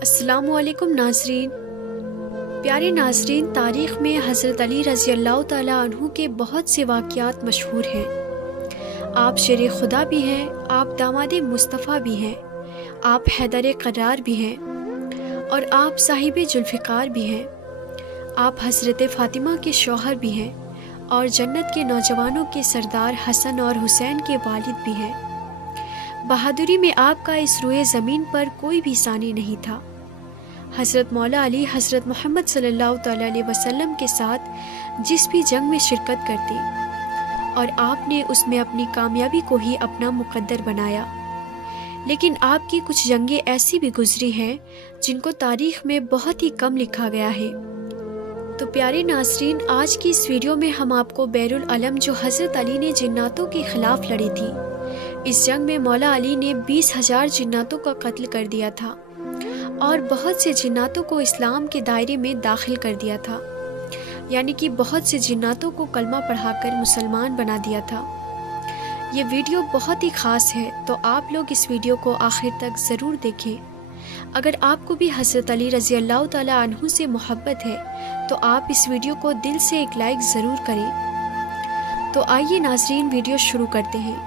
السلام علیکم ناظرین۔ پیارے ناظرین، تاریخ میں حضرت علی رضی اللہ تعالیٰ عنہ کے بہت سے واقعات مشہور ہیں۔ آپ شیر خدا بھی ہیں، آپ داماد مصطفیٰ بھی ہیں، آپ حیدر قرار بھی ہیں اور آپ صاحب ذوالفقار بھی ہیں۔ آپ حضرت فاطمہ کے شوہر بھی ہیں اور جنت کے نوجوانوں کے سردار حسن اور حسین کے والد بھی ہیں۔ بہادری میں آپ کا اس روئے زمین پر کوئی بھی ثانی نہیں تھا۔ حضرت مولا علی حضرت محمد صلی اللہ تعالیٰ علیہ وسلم کے ساتھ جس بھی جنگ میں شرکت کرتے اور آپ نے اس میں اپنی کامیابی کو ہی اپنا مقدر بنایا، لیکن آپ کی کچھ جنگیں ایسی بھی گزری ہیں جن کو تاریخ میں بہت ہی کم لکھا گیا ہے۔ تو پیارے ناظرین، آج کی اس ویڈیو میں ہم آپ کو بیر العلم جو حضرت علی نے جناتوں کے خلاف لڑی تھی، اس جنگ میں مولا علی نے 20,000 جناتوں کا قتل کر دیا تھا اور بہت سے جناتوں کو اسلام کے دائرے میں داخل کر دیا تھا، یعنی کہ بہت سے جناتوں کو کلمہ پڑھا کر مسلمان بنا دیا تھا۔ یہ ویڈیو بہت ہی خاص ہے، تو آپ لوگ اس ویڈیو کو آخر تک ضرور دیکھیں۔ اگر آپ کو بھی حضرت علی رضی اللہ تعالیٰ عنہ سے محبت ہے تو آپ اس ویڈیو کو دل سے ایک لائک ضرور کریں۔ تو آئیے ناظرین، ویڈیو شروع کرتے ہیں۔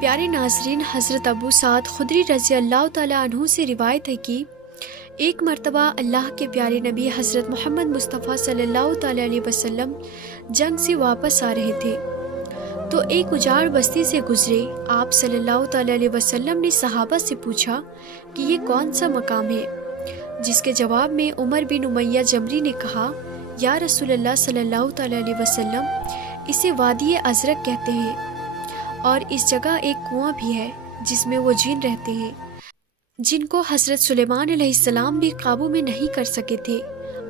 پیارے ناظرین، حضرت ابو سعد خدری رضی اللہ تعالیٰ عنہ سے روایت ہے کہ ایک مرتبہ اللہ کے پیارے نبی حضرت محمد مصطفیٰ صلی اللہ تعالیٰ علیہ وسلم جنگ سے واپس آ رہے تھے تو ایک اجاڑ بستی سے گزرے۔ آپ صلی اللہ تعالیٰ علیہ وسلم نے صحابہ سے پوچھا کہ یہ کون سا مقام ہے، جس کے جواب میں عمر بن امیہ جمری نے کہا، یا رسول اللہ صلی اللہ تعالیٰ علیہ وسلم، اسے وادی ازرق کہتے ہیں اور اس جگہ ایک کنواں بھی ہے جس میں وہ جن رہتے ہیں جن کو حضرت سلیمان علیہ السلام بھی قابو میں نہیں کر سکے تھے،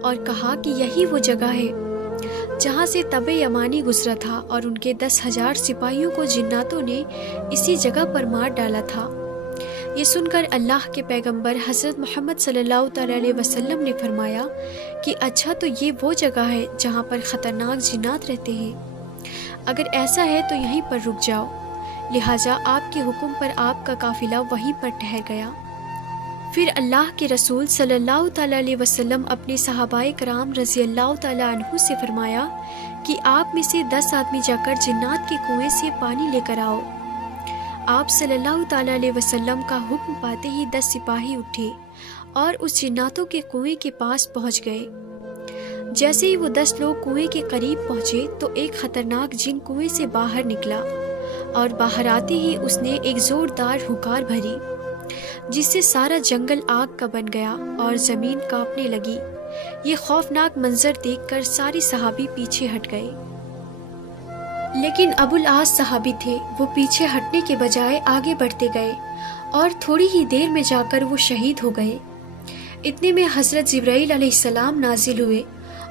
اور کہا کہ یہی وہ جگہ ہے جہاں سے تب یمانی گزرا تھا اور ان کے 10,000 سپاہیوں کو جناتوں نے اسی جگہ پر مار ڈالا تھا۔ یہ سن کر اللہ کے پیغمبر حضرت محمد صلی اللہ تعالیٰ علیہ وسلم نے فرمایا کہ اچھا، تو یہ وہ جگہ ہے جہاں پر خطرناک جنات رہتے ہیں، اگر ایسا ہے تو یہیں پر رک جاؤ۔ لہٰذا آپ کے حکم پر آپ کا قافلہ وہیں پر ٹھہر گیا۔ پھر اللہ کے رسول صلی اللہ تعالیٰ علیہ وسلم اپنے صحابہ کرام رضی اللہ تعالیٰ عنہ سے فرمایا کہ آپ میں سے 10 آدمی جا کر جنات کے کنویں سے پانی لے کر آؤ۔ آپ صلی اللہ تعالیٰ علیہ وسلم کا حکم پاتے ہی 10 سپاہی اٹھے اور اس جناتوں کے کنویں کے پاس پہنچ گئے۔ جیسے ہی وہ 10 لوگ کنویں کے قریب پہنچے تو ایک خطرناک جن کنویں سے باہر نکلا اور باہر آتے ہی اس نے ایک زوردار ہنکار بھری جس سے سارا جنگل آگ کا بن گیا اور زمین کانپنے لگی۔ یہ خوفناک منظر دیکھ کر سارے صحابی پیچھے ہٹ گئے، لیکن ابو العاص صحابی تھے، وہ پیچھے ہٹنے کے بجائے آگے بڑھتے گئے اور تھوڑی ہی دیر میں جا کر وہ شہید ہو گئے۔ اتنے میں حضرت جبرائیل علیہ السلام نازل ہوئے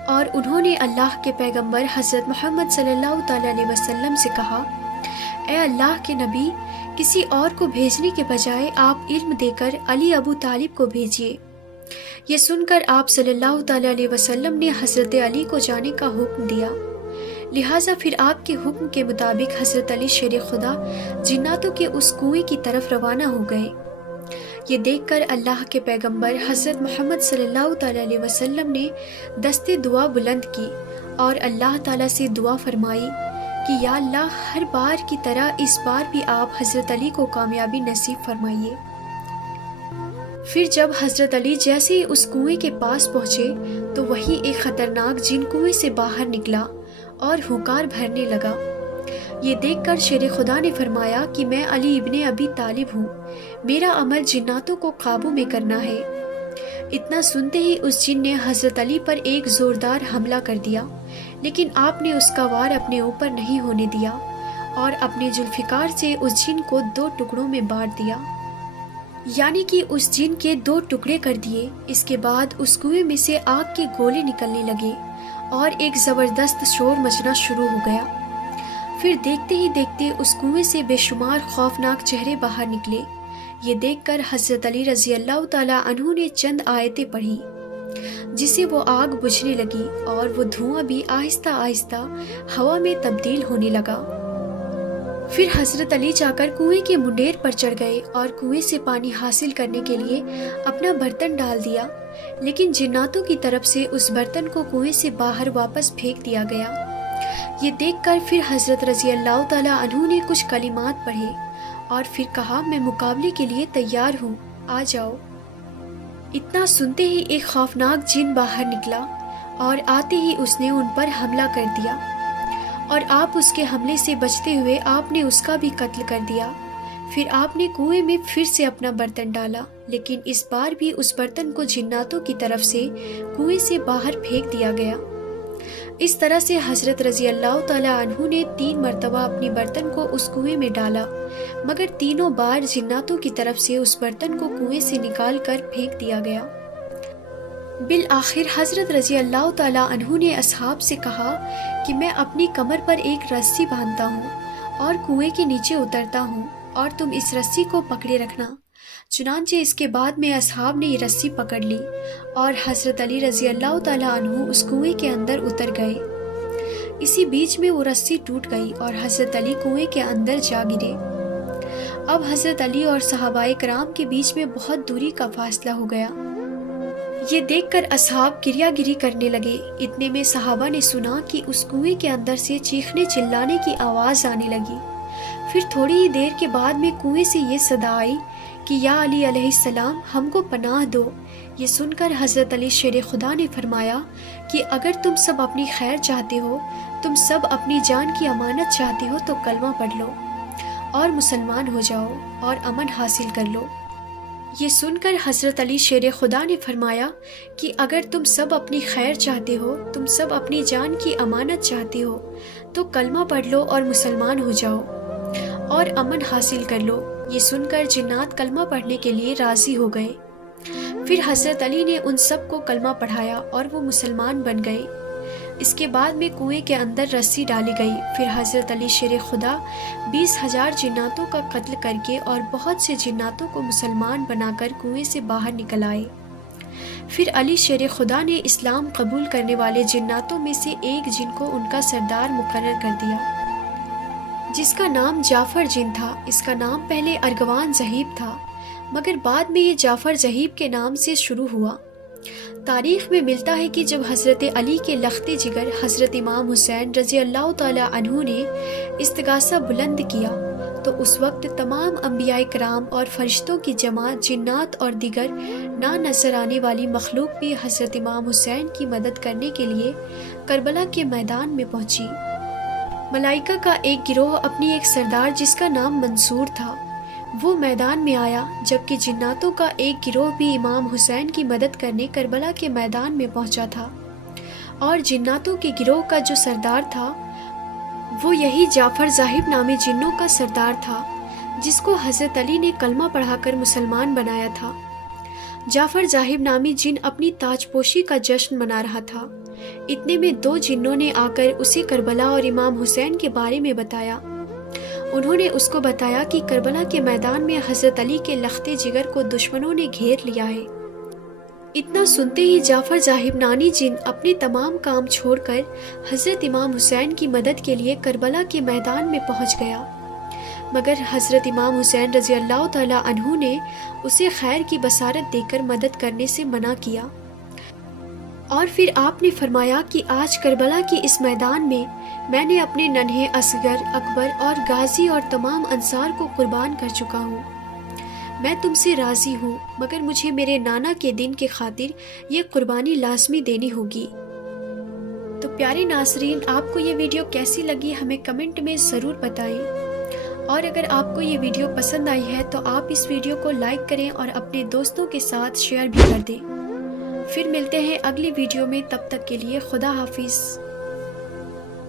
اور انہوں نے اللہ کے پیغمبر حضرت محمد صلی اللہ تعالیٰ علیہ وسلم سے کہا، اے اللہ کے نبی، کسی اور کو بھیجنے کے بجائے آپ علم دے کر علی ابو طالب کو بھیجیے۔ یہ سن کر آپ صلی اللہ تعالیٰ علیہ وسلم نے حضرت علی کو جانے کا حکم دیا۔ لہٰذا پھر آپ کے حکم کے مطابق حضرت علی شیر خدا جناتوں کے اس کنویں کی طرف روانہ ہو گئے۔ یہ دیکھ کر اللہ کے پیغمبر حضرت محمد صلی اللہ تعالیٰ علیہ وسلم نے دستے دعا بلند کی اور اللہ تعالیٰ سے دعا فرمائی کہ یا اللہ، ہر بار کی طرح اس بار بھی آپ حضرت علی کو کامیابی نصیب فرمائیے۔ پھر جب حضرت علی جیسے ہی اس کنویں کے پاس پہنچے تو وہی ایک خطرناک جن کنویں سے باہر نکلا اور ہنکار بھرنے لگا۔ یہ دیکھ کر شیر خدا نے فرمایا کہ میں علی ابن ابی طالب ہوں، میرا عمل جناتوں کو قابو میں کرنا ہے۔ اتنا سنتے ہی اس جن نے حضرت علی پر ایک زوردار حملہ کر دیا، لیکن آپ نے اس کا وار اپنے اوپر نہیں ہونے دیا اور اپنے ذوالفقار سے اس جن کو 2 ٹکڑوں میں بانٹ دیا، یعنی کہ اس جن کے 2 ٹکڑے کر دیے۔ اس کے بعد اس کنویں میں سے آگ کے گولے نکلنے لگے اور ایک زبردست شور مچنا شروع ہو گیا۔ پھر دیکھتے ہی دیکھتے اس کنویں سے بے شمار خوفناک چہرے باہر نکلے۔ یہ دیکھ کر حضرت علی رضی اللہ تعالیٰ عنہ نے چند آیتیں پڑھی جس سے وہ آگ بجھنے لگی اور وہ دھواں بھی آہستہ آہستہ ہوا میں تبدیل ہونے لگا۔ پھر حضرت علی جا کر کنویں کے منڈیر پر چڑھ گئے اور کنویں سے پانی حاصل کرنے کے لیے اپنا برتن ڈال دیا، لیکن جناتوں کی طرف سے اس برتن کو کنویں سے باہر واپس پھینک دیا گیا۔ یہ دیکھ کر پھر حضرت رضی اللہ تعالیٰ عنہ نے کچھ کلمات پڑھے اور پھر کہا، میں مقابلے کے لیے تیار ہوں، آ جاؤ۔ اتنا سنتے ہی ایک خوفناک جن باہر نکلا اور آتے ہی اس نے ان پر حملہ کر دیا، اور آپ اس کے حملے سے بچتے ہوئے آپ نے اس کا بھی قتل کر دیا۔ پھر آپ نے کنویں میں پھر سے اپنا برتن ڈالا، لیکن اس بار بھی اس برتن کو جناتوں کی طرف سے کنویں سے باہر پھینک دیا گیا۔ اس طرح سے حضرت رضی اللہ تعالیٰ عنہ نے 3 مرتبہ اپنی برتن کو اس کنویں میں ڈالا، مگر تینوں بار جناتوں کی طرف سے اس برتن کو کنویں سے نکال کر پھینک دیا گیا۔ بالآخر حضرت رضی اللہ تعالیٰ عنہ نے اصحاب سے کہا کہ میں اپنی کمر پر ایک رسی باندھتا ہوں اور کنویں کے نیچے اترتا ہوں، اور تم اس رسی کو پکڑے رکھنا۔ چنانچہ اس کے بعد میں اصحاب نے یہ رسی پکڑ لی اور حضرت علی رضی اللہ تعالیٰ عنہ اس کنویں کے اندر اتر گئے۔ اسی بیچ میں وہ رسی ٹوٹ گئی اور حضرت علی کنویں کے اندر جا گرے۔ اب حضرت علی اور صحابہ کرام کے بیچ میں بہت دوری کا فاصلہ ہو گیا۔ یہ دیکھ کر اصحاب گریا گری کرنے لگے۔ اتنے میں صحابہ نے سنا کہ اس کنویں کے اندر سے چیخنے چلانے کی آواز آنے لگی۔ پھر تھوڑی ہی دیر کے بعد میں کنویں سے یہ صدا آئی کہ یا علی علیہ السلام، ہم کو پناہ دو۔ یہ سن کر حضرت علی شیر خدا نے فرمایا کہ اگر تم سب اپنی خیر چاہتے ہو، تم سب اپنی جان کی امانت چاہتے ہو تو کلمہ پڑھ لو اور مسلمان ہو جاؤ اور امن حاصل کر لو۔ یہ سن کر حضرت علی شیر خدا نے فرمایا کہ اگر تم سب اپنی خیر چاہتے ہو، تم سب اپنی جان کی امانت چاہتے ہو تو کلمہ پڑھ لو اور مسلمان ہو جاؤ اور امن حاصل کر لو۔ یہ سن کر جنات کلمہ پڑھنے کے لیے راضی ہو گئے۔ پھر حضرت علی نے ان سب کو کلمہ پڑھایا اور وہ مسلمان بن گئے۔ اس کے بعد میں کنویں کے اندر رسی ڈالی گئی۔ پھر حضرت علی شیر خدا 20,000 جناتوں کا قتل کر کے اور بہت سے جناتوں کو مسلمان بنا کر کنویں سے باہر نکل آئے۔ پھر علی شیر خدا نے اسلام قبول کرنے والے جناتوں میں سے ایک جن کو ان کا سردار مقرر کر دیا، جس کا نام جعفر جن تھا۔ اس کا نام پہلے ارغوان ذہیب تھا، مگر بعد میں یہ جعفر ذہیب کے نام سے شروع ہوا۔ تاریخ میں ملتا ہے کہ جب حضرت علی کے لخت جگر حضرت امام حسین رضی اللہ تعالیٰ عنہ نے استغاثہ بلند کیا تو اس وقت تمام انبیاء کرام اور فرشتوں کی جماعت، جنات اور دیگر نہ نظر آنے والی مخلوق بھی حضرت امام حسین کی مدد کرنے کے لیے کربلا کے میدان میں پہنچی۔ ملائکہ کا ایک گروہ اپنی ایک سردار جس کا نام منصور تھا، وہ میدان میں آیا، جبکہ جناتوں کا ایک گروہ بھی امام حسین کی مدد کرنے کربلا کے میدان میں پہنچا تھا، اور جناتوں کے گروہ کا جو سردار تھا وہ یہی جعفر ذہیب نامی جنوں کا سردار تھا، جس کو حضرت علی نے کلمہ پڑھا کر مسلمان بنایا تھا۔ جعفر ذہیب نامی جن اپنی تاج پوشی کا جشن منا رہا تھا۔ اتنے میں 2 جنوں نے آ کر اسے کربلا اور امام حسین کے بارے میں بتایا۔ انہوں نے اس کو بتایا کہ کربلا کے میدان میں حضرت علی کے لخت جگر کو دشمنوں نے گھیر لیا ہے۔ اتنا سنتے ہی جعفر ذہیب نانی جن اپنے تمام کام چھوڑ کر حضرت امام حسین کی مدد کے لیے کربلا کے میدان میں پہنچ گیا، مگر حضرت امام حسین رضی اللہ تعالیٰ عنہ نے اسے خیر کی بصارت دے کر مدد کرنے سے منع کیا، اور پھر آپ نے فرمایا کہ آج کربلا کے اس میدان میں نے اپنے ننھے اصغر، اکبر اور غازی اور تمام انصار کو قربان کر چکا ہوں۔ میں تم سے راضی ہوں، مگر مجھے میرے نانا کے دن کے خاطر یہ قربانی لازمی دینی ہوگی۔ تو پیارے ناظرین، آپ کو یہ ویڈیو کیسی لگی ہمیں کمنٹ میں ضرور بتائیں، اور اگر آپ کو یہ ویڈیو پسند آئی ہے تو آپ اس ویڈیو کو لائک کریں اور اپنے دوستوں کے ساتھ شیئر بھی کر دیں۔ پھر ملتے ہیں اگلی ویڈیو میں، تب تک کے لیے خدا حافظ۔